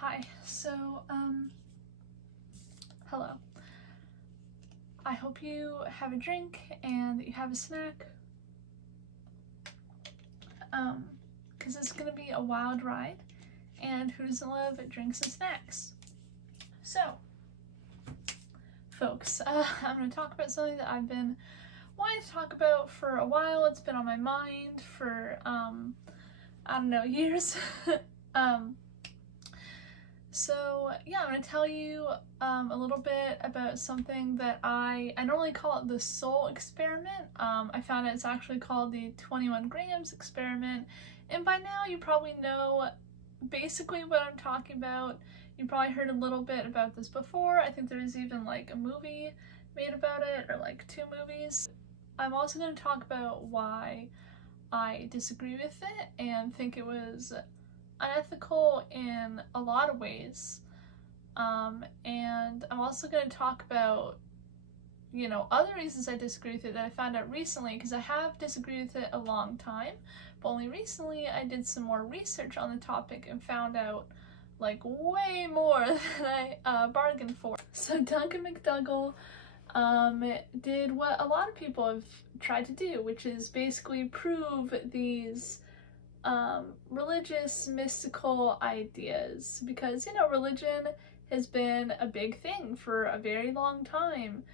Hi, so, hello. I hope you have a drink and that you have a snack, because it's gonna be a wild ride, and who doesn't love drinks and snacks? So, folks, I'm gonna talk about something that I've been wanting to talk about for a while. It's been on my mind for, I don't know, years. So yeah, I'm going to tell you a little bit about something that I normally call it the soul experiment. I found it's actually called the 21 grams experiment, and by now you probably know basically what I'm talking about. You probably heard a little bit about this before. I think there's even like a movie made about it, or like 2 movies. I'm also going to talk about why I disagree with it and think it was unethical in a lot of ways. And I'm also going to talk about, other reasons I disagree with it that I found out recently, because I have disagreed with it a long time, but only recently I did some more research on the topic and found out like way more than I bargained for. So Duncan McDougall did what a lot of people have tried to do, which is basically prove these religious, mystical ideas, because religion has been a big thing for a very long time,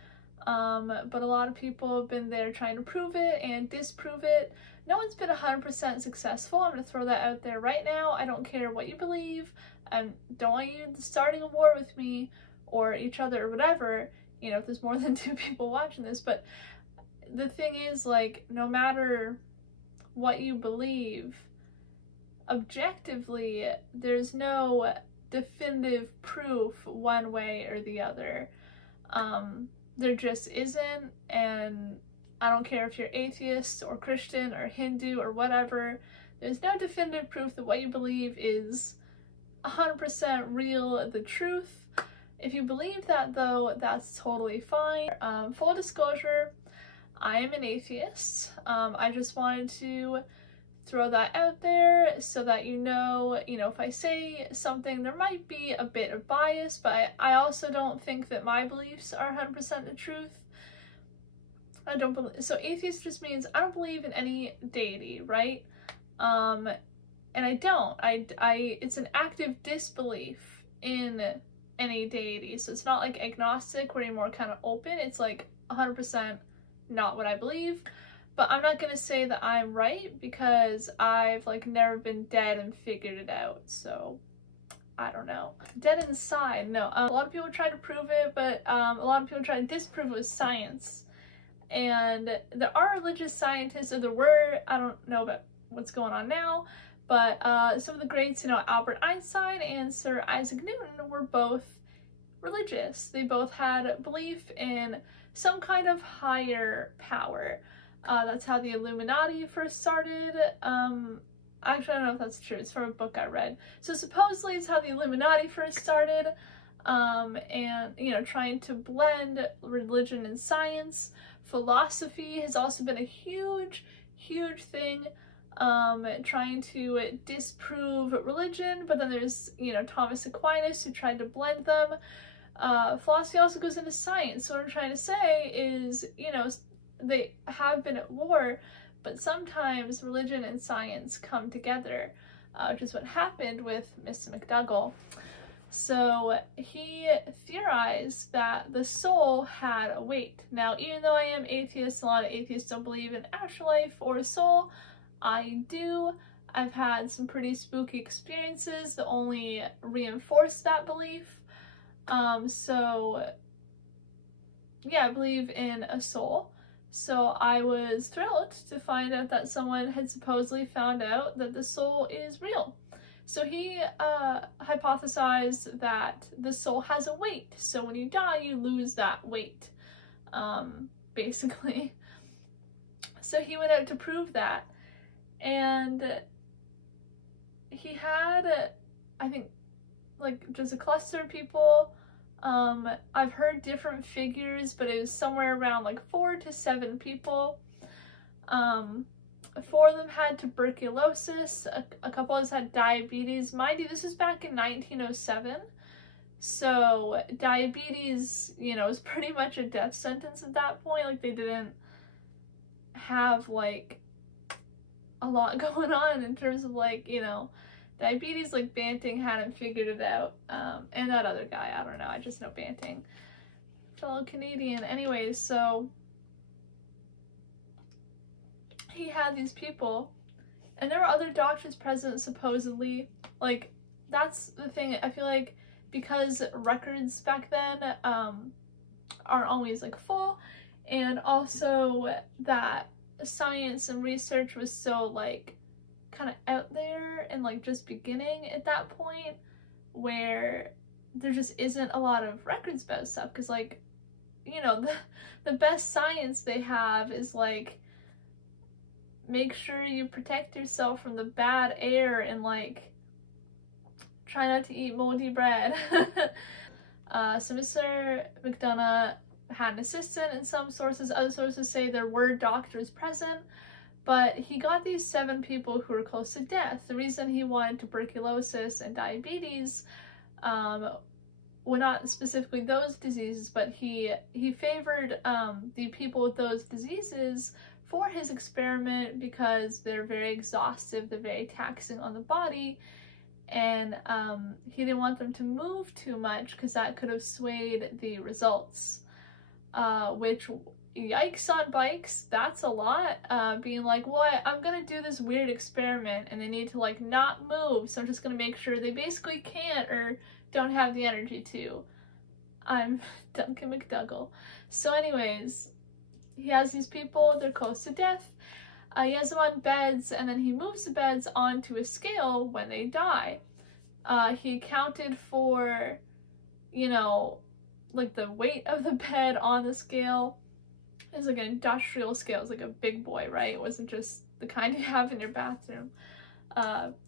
but a lot of people have been there trying to prove it and disprove it. No one's been 100% successful. I'm going to throw that out there right now. I don't care what you believe. I don't want you starting a war with me or each other or whatever, if there's more than 2 people watching this. But the thing is, like, no matter what you believe, objectively, there's no definitive proof one way or the other. There just isn't, and I don't care if you're atheist or Christian or Hindu or whatever, there's no definitive proof that what you believe is 100% real, the truth. If you believe that, though, that's totally fine. Full disclosure, I am an atheist. I just wanted to throw that out there so that if I say something, there might be a bit of bias, but I also don't think that my beliefs are 100% the truth. I don't believe, so atheist just means I don't believe in any deity, right? And I don't. It's an active disbelief in any deity, so it's not like agnostic where you're more kind of open. It's like 100% not what I believe. But I'm not gonna say that I'm right, because I've never been dead and figured it out, so I don't know. Dead inside, no. A lot of people try to prove it, but a lot of people try to disprove it with science. And there are religious scientists, or there were, I don't know about what's going on now, but some of the greats, Albert Einstein and Sir Isaac Newton were both religious. They both had belief in some kind of higher power. That's how the Illuminati first started. Actually, I don't know if that's true. It's from a book I read. So supposedly it's how the Illuminati first started, and, trying to blend religion and science. Philosophy has also been a huge, huge thing, trying to disprove religion, but then there's, Thomas Aquinas, who tried to blend them. Philosophy also goes into science. So what I'm trying to say is, they have been at war, but sometimes religion and science come together, which is what happened with Mr. McDougall. So he theorized that the soul had a weight. Now, even though I am atheist, a lot of atheists don't believe in afterlife or a soul. I do. I've had some pretty spooky experiences that only reinforce that belief. So yeah, I believe in a soul. So I was thrilled to find out that someone had supposedly found out that the soul is real. So he hypothesized that the soul has a weight. So when you die, you lose that weight, basically. So he went out to prove that. And he had, I think, just a cluster of people. I've heard different figures, but it was somewhere around 4 to 7 people. 4 of them had tuberculosis, a couple others had diabetes. Mind you, this was back in 1907. So diabetes, is pretty much a death sentence at that point. Like, they didn't have, like, a lot going on in terms of, like, diabetes. Like, Banting hadn't figured it out. And that other guy, I don't know, I just know Banting. Fellow Canadian. Anyways, so he had these people, and there were other doctors present, supposedly. Like, that's the thing, I feel like, because records back then aren't always, like, full, and also that science and research was so, like, kind of out there and, like, just beginning at that point, where there just isn't a lot of records about stuff, because, like, the best science they have is, like, make sure you protect yourself from the bad air and, like, try not to eat moldy bread. So Mr. McDonough had an assistant in some sources. Other sources say there were doctors present, but he got these 7 people who were close to death. The reason he wanted tuberculosis and diabetes, well, not specifically those diseases, but he favored the people with those diseases for his experiment because they're very exhaustive, they're very taxing on the body, and he didn't want them to move too much because that could have swayed the results, which, yikes on bikes, that's a lot. Being like, what, I'm gonna do this weird experiment and they need to, like, not move, so I'm just gonna make sure they basically can't or don't have the energy to. I'm Duncan McDougall. So anyways, he has these people, they're close to death. He has them on beds, and then he moves the beds onto a scale when they die. He accounted for, like, the weight of the bed on the scale. It's like an industrial scale. It's like a big boy, right? It wasn't just the kind you have in your bathroom.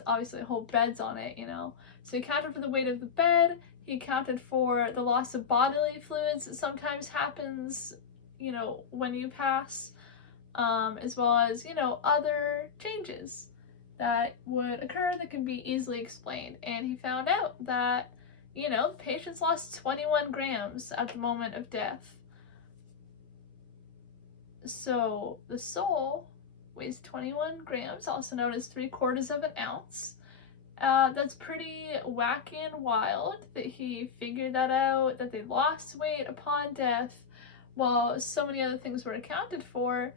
Obviously, the whole bed's on it, So he accounted for the weight of the bed. He accounted for the loss of bodily fluids that sometimes happens, when you pass, as well as, other changes that would occur that can be easily explained. And he found out that, the patients lost 21 grams at the moment of death. So the soul weighs 21 grams, also known as 3/4 of an ounce. That's pretty wacky and wild that he figured that out, that they lost weight upon death, while so many other things were accounted for.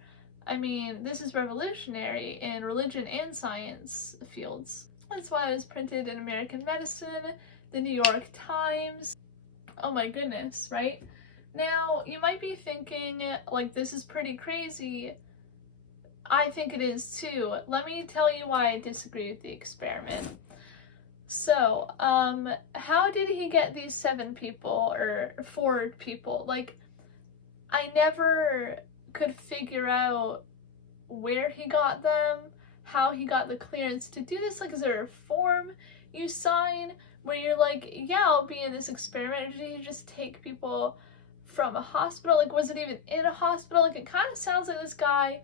I mean, this is revolutionary in religion and science fields. That's why it was printed in American Medicine, the New York Times. Oh my goodness, right? Now, you might be thinking, like, this is pretty crazy. I think it is too. Let me tell you why I disagree with the experiment. So, how did he get these 7 people, or 4 people? Like, I never could figure out where he got them, how he got the clearance to do this. Like, is there a form you sign where you're like, yeah, I'll be in this experiment? Or did he just take people from a hospital? Like, was it even in a hospital? Like, it kind of sounds like this guy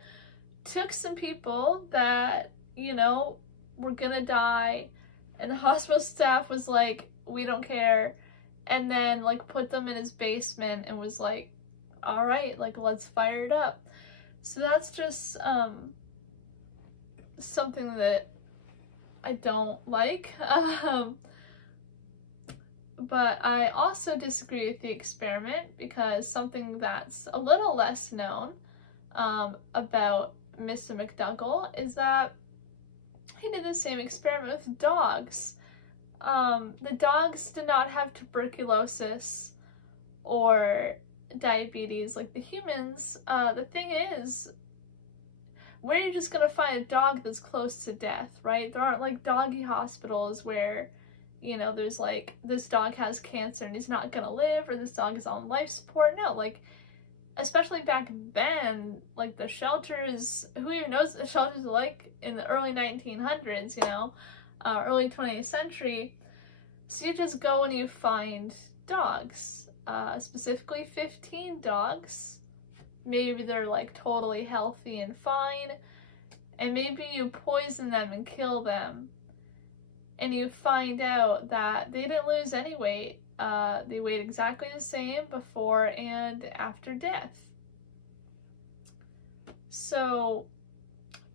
took some people that, were gonna die, and the hospital staff was like, we don't care, and then, like, put them in his basement and was like, all right, like, let's fire it up. So that's just something that I don't like. But I also disagree with the experiment because something that's a little less known about Mr. McDougall is that he did the same experiment with dogs. The dogs did not have tuberculosis or diabetes like the humans. The thing is, where are you just gonna find a dog that's close to death, right? There aren't, like, doggy hospitals where, there's like, this dog has cancer and he's not gonna live, or this dog is on life support. No, like, especially back then, like, the shelters, who even knows what the shelters were like in the early 1900s, early 20th century. So you just go and you find dogs, specifically 15 dogs. Maybe they're, like, totally healthy and fine, and maybe you poison them and kill them, and you find out that they didn't lose any weight. They weighed exactly the same before and after death. So,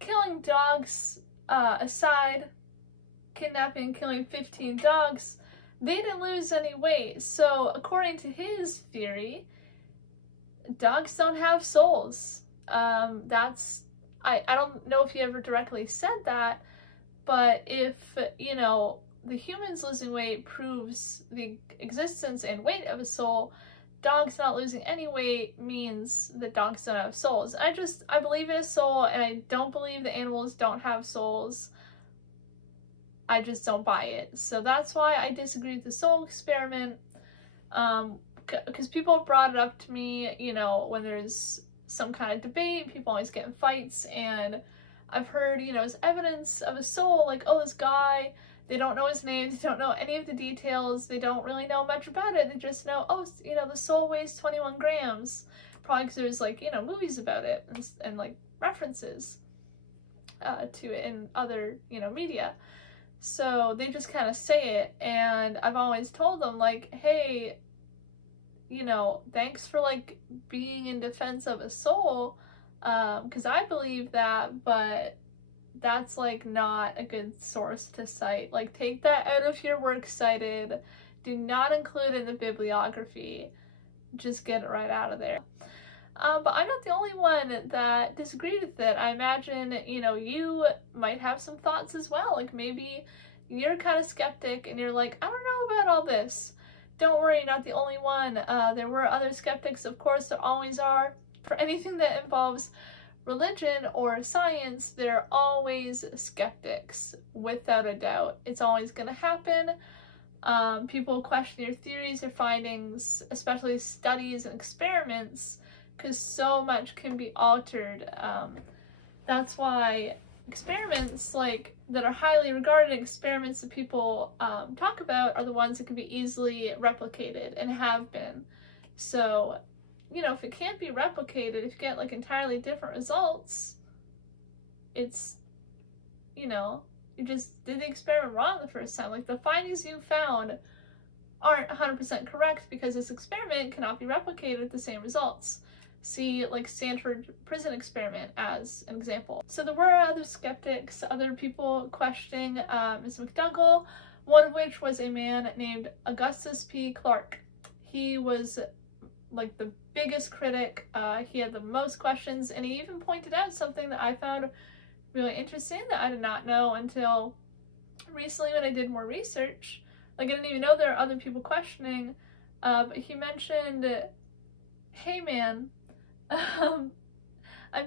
killing dogs aside, kidnapping and killing 15 dogs, they didn't lose any weight. So, according to his theory, dogs don't have souls. I don't know if he ever directly said that, but if, you know, the humans losing weight proves the existence and weight of a soul, dogs not losing any weight means that dogs don't have souls. I believe in a soul, and I don't believe that animals don't have souls. I just don't buy it. So that's why I disagree with the soul experiment. Because people brought it up to me, you know, when there's some kind of debate, people always get in fights, and I've heard, you know, as evidence of a soul, like, oh, this guy, they don't know his name, they don't know any of the details, they don't really know much about it, they just know, oh, you know, the soul weighs 21 grams, probably because there's, like, you know, movies about it, and like, references to it in other, you know, media. So they just kind of say it, and I've always told them, like, hey, you know, thanks for, like, being in defense of a soul, because I believe that, but that's, like, not a good source to cite. Like, take that out of your works cited. Do not include it in the bibliography. Just get it right out of there. But I'm not the only one that disagreed with it. I imagine, you know, you might have some thoughts as well. Like, maybe you're kind of skeptic and you're like, I don't know about all this. Don't worry, you're not the only one. There were other skeptics, of course, there always are. For anything that involves religion or science, there are always skeptics, without a doubt. It's always going to happen. People question your theories or findings, especially studies and experiments, because so much can be altered. That's why experiments, like, that are highly regarded experiments that people talk about are the ones that can be easily replicated and have been. So, you know, if it can't be replicated, if you get, like, entirely different results, it's, you know, you just did the experiment wrong the first time. Like, the findings you found aren't 100% correct because this experiment cannot be replicated with the same results. See, like, Stanford prison experiment as an example. So there were other skeptics, other people questioning Ms. McDougall, one of which was a man named Augustus P. Clarke. He was, like, the biggest critic. He had the most questions, and he even pointed out something that I found really interesting that I did not know until recently when I did more research. Like, I didn't even know there are other people questioning, but he mentioned, hey man, I'm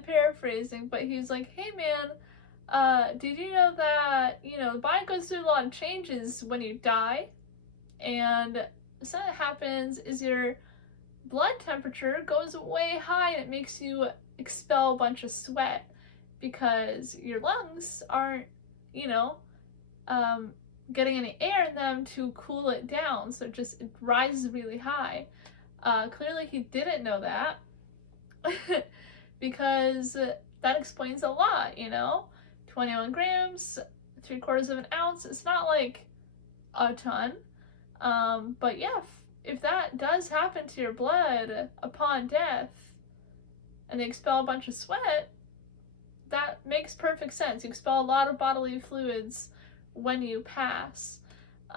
paraphrasing, but he's like, hey man, did you know that, you know, the body goes through a lot of changes when you die, and something that happens is your blood temperature goes way high and it makes you expel a bunch of sweat because your lungs aren't, you know, getting any air in them to cool it down, so it rises really high. Clearly he didn't know that because that explains a lot, you know? 21 grams, 3/4 of an ounce, it's not like a ton. But yeah, if that does happen to your blood upon death and they expel a bunch of sweat, that makes perfect sense. You expel a lot of bodily fluids when you pass.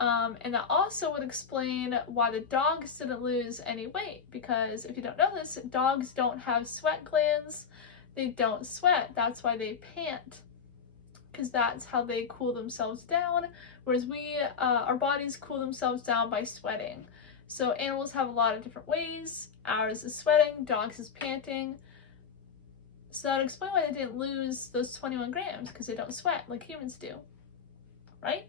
And that also would explain why the dogs didn't lose any weight, because if you don't know this, dogs don't have sweat glands. They don't sweat. That's why they pant, because that's how they cool themselves down, whereas our bodies cool themselves down by sweating. So animals have a lot of different ways. Ours is sweating, dogs is panting. So that would explain why they didn't lose those 21 grams, because they don't sweat like humans do, right?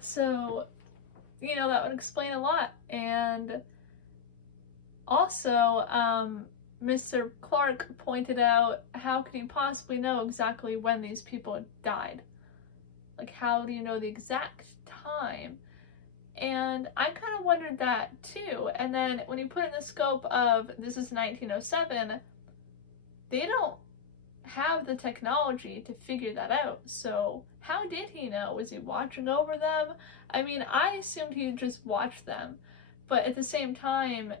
So, you know, that would explain a lot. And also, Mr. Clarke pointed out, how can you possibly know exactly when these people died? Like, how do you know the exact time? And I kind of wondered that too. And then when you put in the scope of this is 1907, they don't have the technology to figure that out. So how did he know? Was he watching over them? I mean, I assumed he just watched them, but at the same time,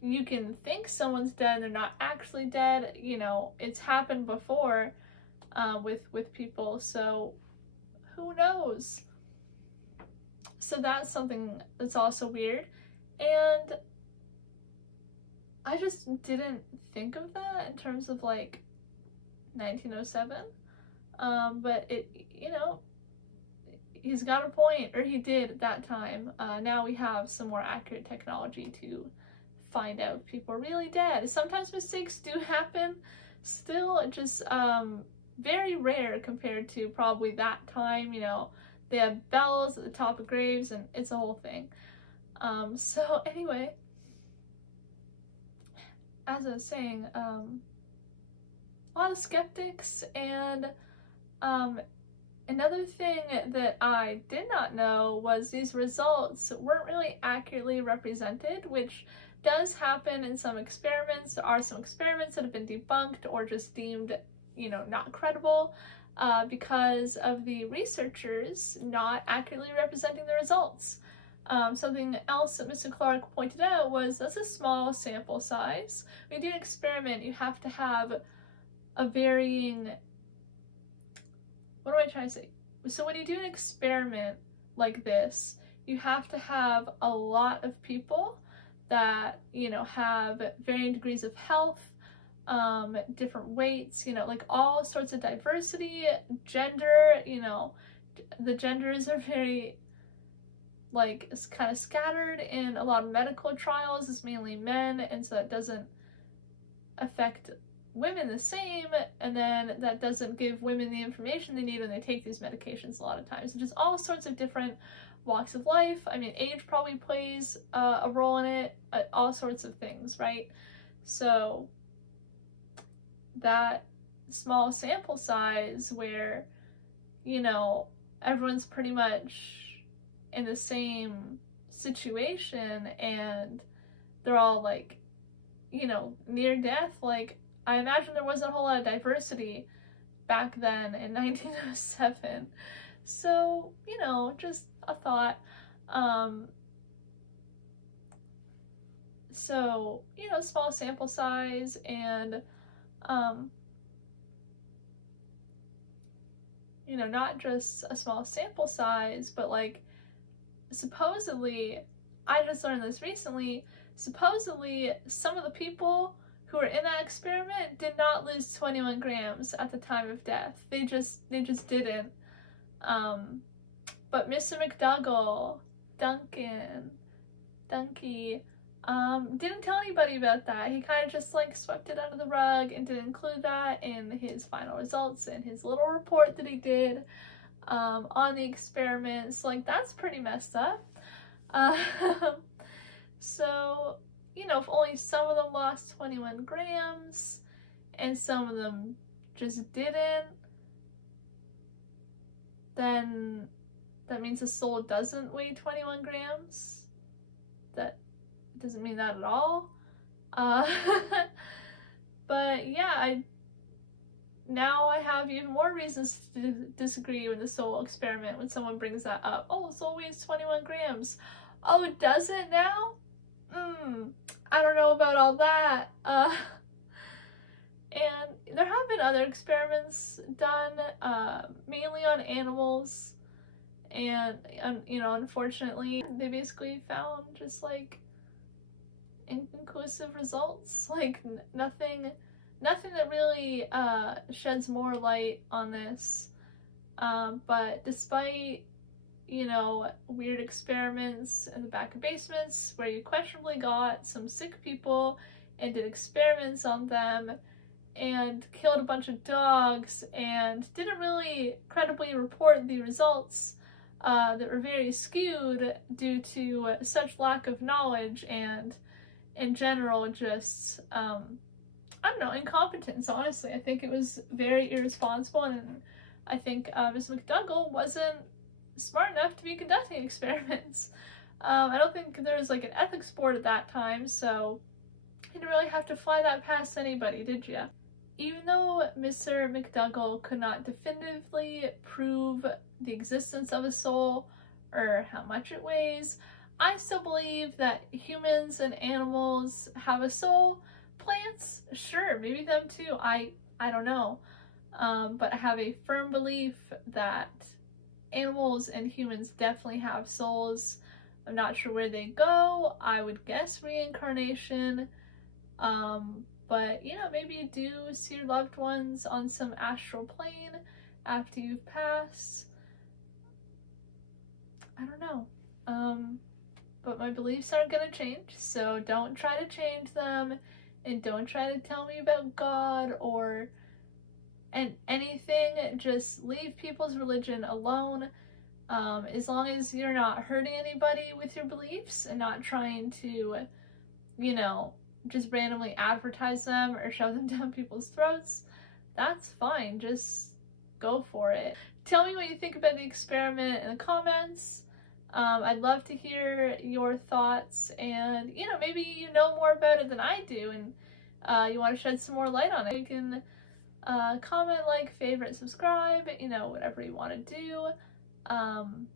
you can think someone's dead and they're not actually dead. You know, it's happened before with people, so who knows? So that's something that's also weird, and I just didn't think of that in terms of like 1907. But it, you know, he's got a point, or he did at that time. Now we have some more accurate technology to find out if people are really dead. Sometimes mistakes do happen, still just very rare compared to probably that time. You know, they had bells at the top of graves, and it's a whole thing. So anyway, as I was saying, a lot of skeptics, and another thing that I did not know was these results weren't really accurately represented, which does happen in some experiments. There are some experiments that have been debunked or just deemed, you know, not credible because of the researchers not accurately representing the results. Something else that Mr. Clark pointed out was that's a small sample size. When you do an experiment, you have to have a varying, what am I trying to say? So when you do an experiment like this, you have to have a lot of people that, you know, have varying degrees of health, different weights, you know, like all sorts of diversity, gender, you know, the genders are very, like, it's kind of scattered in a lot of medical trials. It's mainly men, and so that doesn't affect women the same, and then that doesn't give women the information they need when they take these medications a lot of times. Just all sorts of different walks of life. I mean, age probably plays a role in it, all sorts of things, right? So that small sample size where, you know, everyone's pretty much in the same situation and they're all like, you know, near death, like, I imagine there wasn't a whole lot of diversity back then in 1907. So, you know, just a thought. So, you know, small sample size, and, you know, not just a small sample size, but like, supposedly, I just learned this recently, supposedly some of the people who were in that experiment did not lose 21 grams at the time of death. They just didn't. But Mr. McDougall, Dunky, didn't tell anybody about that. He kind of just like swept it under the rug and didn't include that in his final results in his little report that he did on the experiments. Like, that's pretty messed up. So, you know, if only some of them lost 21 grams and some of them just didn't, then that means the soul doesn't weigh 21 grams. That doesn't mean that at all. But yeah, now I have even more reasons to disagree with the soul experiment when someone brings that up. Oh, soul weighs 21 grams. Oh, does it now? I don't know about all that. And there have been other experiments done, mainly on animals, and, you know, unfortunately, they basically found just, like, inconclusive results. Like, nothing that really sheds more light on this. But despite, you know, weird experiments in the back of basements where you questionably got some sick people and did experiments on them and killed a bunch of dogs and didn't really credibly report the results that were very skewed due to such lack of knowledge and, in general, just, I don't know, incompetence, honestly. I think it was very irresponsible, and I think Ms. McDougall wasn't smart enough to be conducting experiments. I don't think there was like an ethics board at that time, so you didn't really have to fly that past anybody, did ya? Even though Mr. McDougall could not definitively prove the existence of a soul or how much it weighs, I still believe that humans and animals have a soul. Plants, sure, maybe them too. I don't know. But I have a firm belief that animals and humans definitely have souls. I'm not sure where they go. I would guess reincarnation. But you know, maybe you do see your loved ones on some astral plane after you've passed. I don't know. But my beliefs aren't gonna change, so don't try to change them, and don't try to tell me about God or anything. Just leave people's religion alone. As long as you're not hurting anybody with your beliefs and not trying to, you know, just randomly advertise them or shove them down people's throats, that's fine. Just go for it. Tell me what you think about the experiment in the comments. I'd love to hear your thoughts, and you know, maybe you know more about it than I do, and you want to shed some more light on it. You can comment, like, favorite, subscribe, you know, whatever you want to do.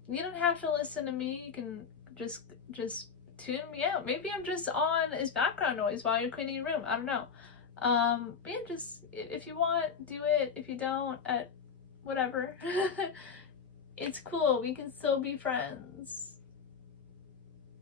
You don't have to listen to me. You can just tune me out. Maybe I'm just on as background noise while you're cleaning your room. I don't know. But yeah, just if you want, do it. If you don't, whatever. It's cool. We can still be friends.